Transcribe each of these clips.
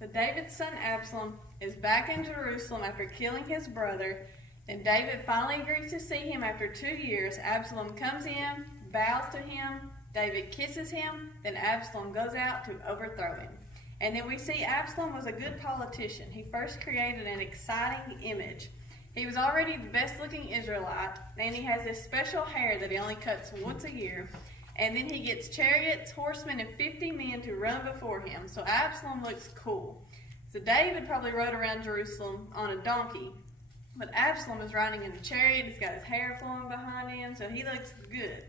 So David's son Absalom is back in Jerusalem after killing his brother. Then David finally agrees to see him after 2 years. Absalom comes in, bows to him, David kisses him, then Absalom goes out to overthrow him. And then we see Absalom was a good politician. He first created an exciting image. He was already the best looking Israelite, and he has this special hair that he only cuts once a year. And then he gets chariots, horsemen, and 50 men to run before him. So Absalom looks cool. So David probably rode around Jerusalem on a donkey, but Absalom is riding in a chariot. He's got his hair flowing behind him, so he looks good.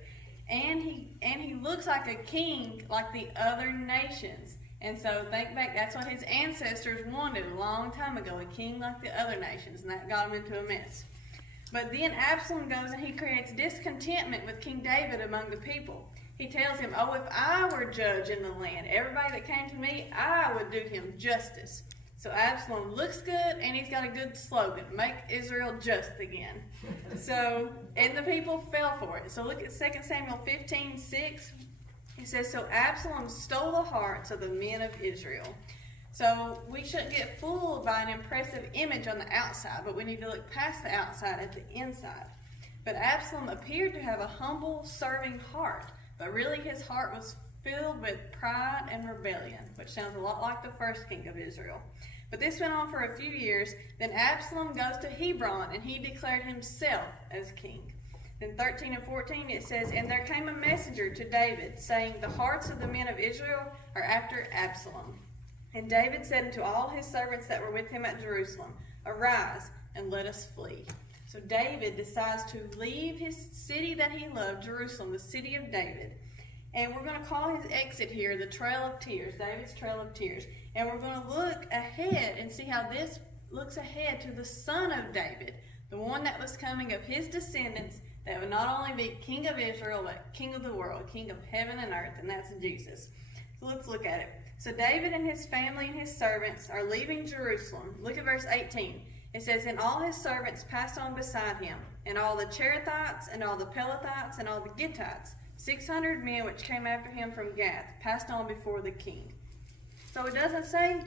And he looks like a king like the other nations. And so think back, that's what his ancestors wanted a long time ago, a king like the other nations, and that got him into a mess. But then Absalom goes and he creates discontentment with King David among the people. He tells him, oh, if I were judge in the land, everybody that came to me, I would do him justice. So Absalom looks good, and he's got a good slogan, make Israel just again. And the people fell for it. So look at 2 Samuel 15:6. It says, so Absalom stole the hearts of the men of Israel. So we shouldn't get fooled by an impressive image on the outside, but we need to look past the outside at the inside. But Absalom appeared to have a humble, serving heart, but really his heart was filled with pride and rebellion, which sounds a lot like the first king of Israel. But this went on for a few years. Then Absalom goes to Hebron, and he declared himself as king. Then 13 and 14 it says, and there came a messenger to David, saying, the hearts of the men of Israel are after Absalom. And David said unto all his servants that were with him at Jerusalem, arise, and let us flee. So David decides to leave his city that he loved, Jerusalem, the city of David. And we're going to call his exit here the Trail of Tears, David's Trail of Tears. And we're going to look ahead and see how this looks ahead to the son of David, the one that was coming of his descendants, that would not only be king of Israel, but king of the world, king of heaven and earth, and that's Jesus. So let's look at it. So David and his family and his servants are leaving Jerusalem. Look at verse 18. It says, and all his servants passed on beside him, and all the Cherethites, and all the Pelethites, and all the Gittites, 600 men which came after him from Gath, passed on before the king. So it doesn't say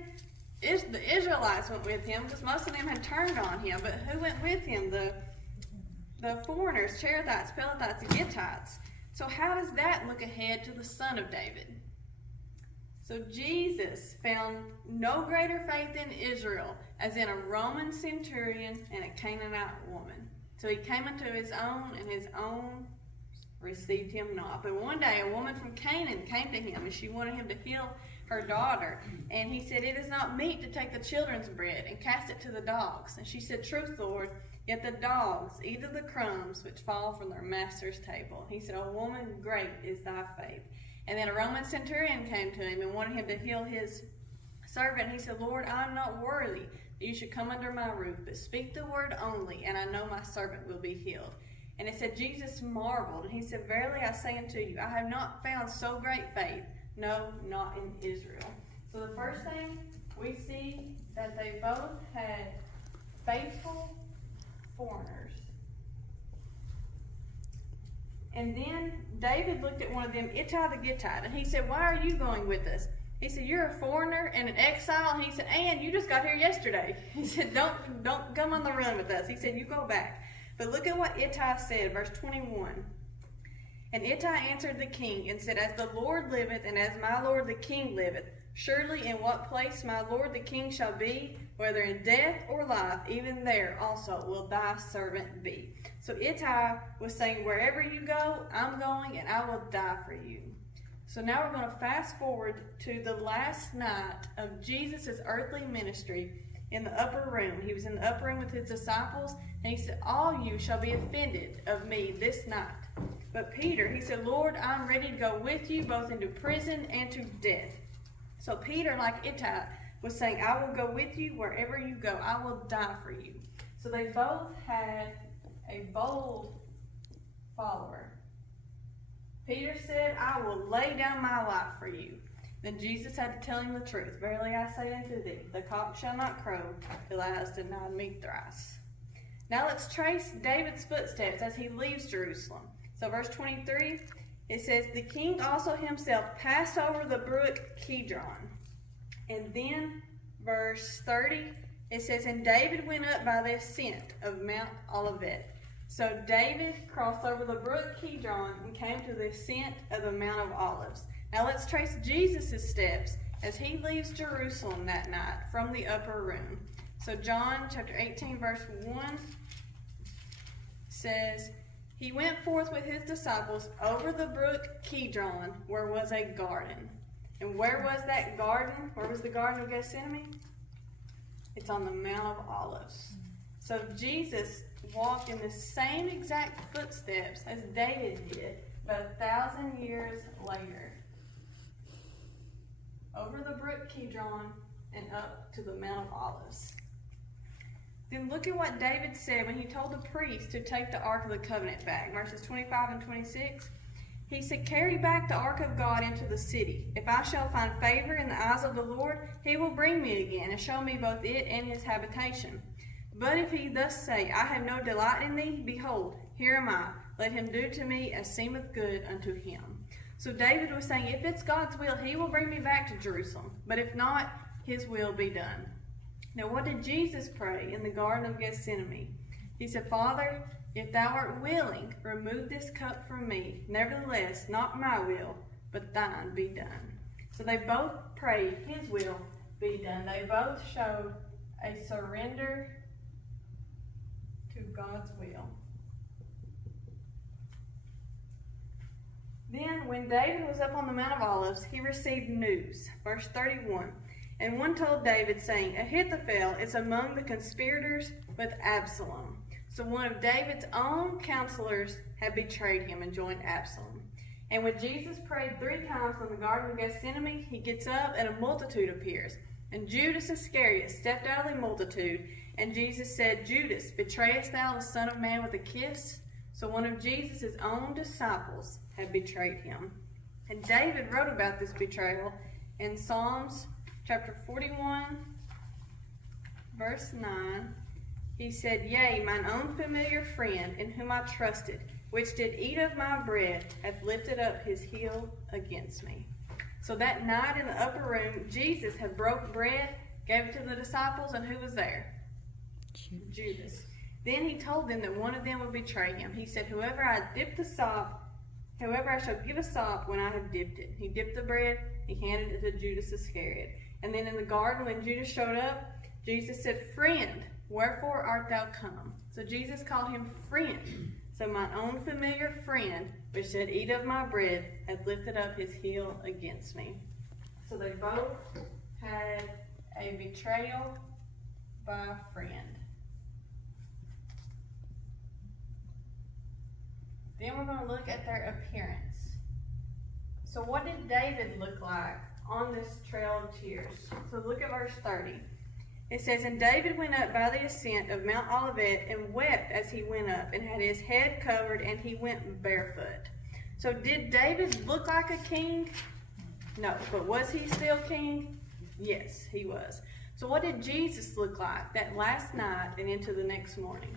the Israelites went with him, because most of them had turned on him, but who went with him? The foreigners, Cherethites, Pelethites, and Gittites. So how does that look ahead to the son of David? So Jesus found no greater faith in Israel as in a Roman centurion and a Canaanite woman. So he came unto his own, and his own received him not. But one day a woman from Canaan came to him, and she wanted him to heal her daughter. And he said, it is not meet to take the children's bread and cast it to the dogs. And she said, truth, Lord, yet the dogs eat of the crumbs which fall from their master's table. He said, O woman, great is thy faith. And then a Roman centurion came to him and wanted him to heal his servant. He said, Lord, I am not worthy that you should come under my roof, but speak the word only, and I know my servant will be healed. And it said, Jesus marveled, and he said, verily I say unto you, I have not found so great faith, no, not in Israel. So the first thing we see that they both had faithful foreigners. And then David looked at one of them, Ittai the Gittite, and he said, why are you going with us? He said, you're a foreigner and an exile. And he said, and you just got here yesterday. He said, don't come on the run with us. He said, you go back. But look at what Ittai said, verse 21. And Ittai answered the king and said, as the Lord liveth, and as my lord the king liveth, surely in what place my lord the king shall be, whether in death or life, even there also will thy servant be. So Ittai was saying, wherever you go, I'm going, and I will die for you. So now we're going to fast forward to the last night of Jesus' earthly ministry in the upper room. He was in the upper room with his disciples, and he said, all you shall be offended of me this night. But Peter, he said, Lord, I'm ready to go with you both into prison and to death. So Peter, like Ittai, was saying, I will go with you wherever you go. I will die for you. So they both had a bold follower. Peter said, I will lay down my life for you. Then Jesus had to tell him the truth. Verily I say unto thee, the cock shall not crow till thou hast denied me thrice. Now let's trace David's footsteps as he leaves Jerusalem. So verse 23, it says, the king also himself passed over the brook Kidron. And then verse 30, it says, "And David went up by the ascent of Mount Olivet." So David crossed over the brook Kidron and came to the ascent of the Mount of Olives. Now let's trace Jesus' steps as he leaves Jerusalem that night from the upper room. So John chapter 18 verse 1 says, "He went forth with his disciples over the brook Kidron, where was a garden." And where was that garden? Where was the Garden of Gethsemane? It's on the Mount of Olives. So Jesus walked in the same exact footsteps as David did, but 1,000 years later. Over the brook Kidron and up to the Mount of Olives. Then look at what David said when he told the priest to take the Ark of the Covenant back. Verses 25 and 26. He said, "Carry back the Ark of God into the city. If I shall find favor in the eyes of the Lord, he will bring me again and show me both it and his habitation. But if he thus say, I have no delight in thee, behold, here am I. Let him do to me as seemeth good unto him." So David was saying, if it's God's will, he will bring me back to Jerusalem. But if not, his will be done. Now what did Jesus pray in the Garden of Gethsemane? He said, "Father, if thou art willing, remove this cup from me. Nevertheless, not my will, but thine be done." So they both prayed his will be done. They both showed a surrender to God's will. Then, when David was up on the Mount of Olives, he received news. Verse 31. "And one told David, saying, Ahithophel is among the conspirators with Absalom." So one of David's own counselors had betrayed him and joined Absalom. And when Jesus prayed 3 times from the Garden of Gethsemane, he gets up and a multitude appears. And Judas Iscariot stepped out of the multitude, and Jesus said, "Judas, betrayest thou the Son of Man with a kiss?" So one of Jesus' own disciples had betrayed him. And David wrote about this betrayal in Psalms chapter 41, verse 9. He said, "Yea, mine own familiar friend, in whom I trusted, which did eat of my bread, hath lifted up his heel against me." So that night in the upper room, Jesus had broke bread, gave it to the disciples, and who was there? Judas. Then he told them that one of them would betray him. He said, whoever I shall give a sop when I have dipped it." He dipped the bread, he handed it to Judas Iscariot. And then in the garden, when Judas showed up, Jesus said, "Friend, wherefore art thou come?" So Jesus called him friend. So mine own familiar friend, which did eat of my bread, hath lifted up his heel against me. So they both had a betrayal by a friend. Then we're going to look at their appearance. So what did David look like on this trail of tears? So look at verse 30. It says, "And David went up by the ascent of Mount Olivet and wept as he went up, and had his head covered, and he went barefoot." So did David look like a king? No. But was he still king? Yes, he was. So what did Jesus look like that last night and into the next morning?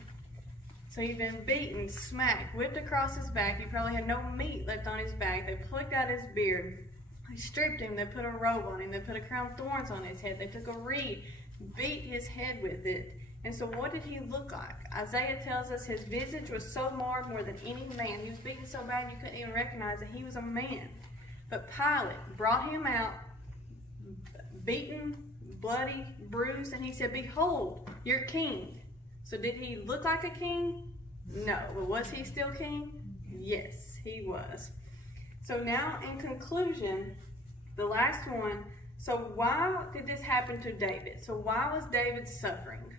So he'd been beaten, smacked, whipped across his back. He probably had no meat left on his back. They plucked out his beard. They stripped him. They put a robe on him. They put a crown of thorns on his head. They took a reed, beat his head with it. And so what did he look like? Isaiah tells us his visage was so marred more than any man. He was beaten so bad you couldn't even recognize that he was a man. But Pilate brought him out, beaten, bloody, bruised, and he said, "Behold, your king." So did he look like a king? No. But was he still king? Yes, he was. So now in conclusion, the last one, so why did this happen to David? So why was David suffering?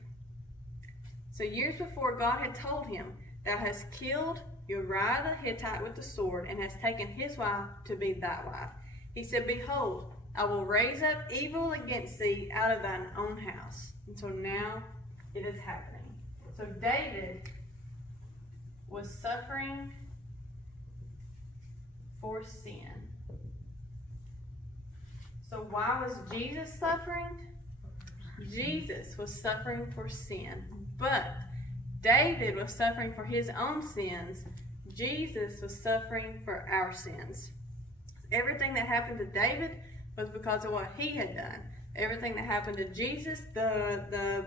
So years before, God had told him, "Thou hast killed Uriah the Hittite with the sword, and hast taken his wife to be thy wife." He said, "Behold, I will raise up evil against thee out of thine own house." And so now it is happening. So David was suffering for sin. So why was Jesus suffering? Jesus was suffering for sin. But David was suffering for his own sins. Jesus was suffering for our sins. Everything that happened to David was because of what he had done. Everything that happened to Jesus, the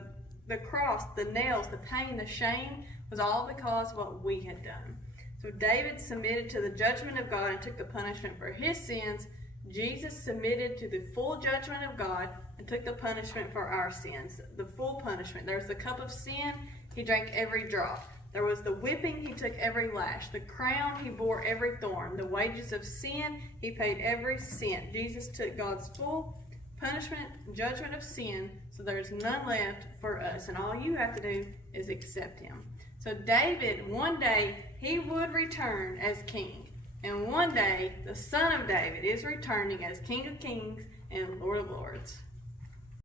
cross, the nails, the pain, the shame, was all because of what we had done. So David submitted to the judgment of God and took the punishment for his sins. Jesus submitted to the full judgment of God and took the punishment for our sins, the full punishment. There was the cup of sin, he drank every drop. There was the whipping, he took every lash. The crown, he bore every thorn. The wages of sin, he paid every cent. Jesus took God's full punishment, judgment of sin, so there's none left for us. And all you have to do is accept him. So David, one day, he would return as king. And one day, the son of David is returning as King of Kings and Lord of Lords.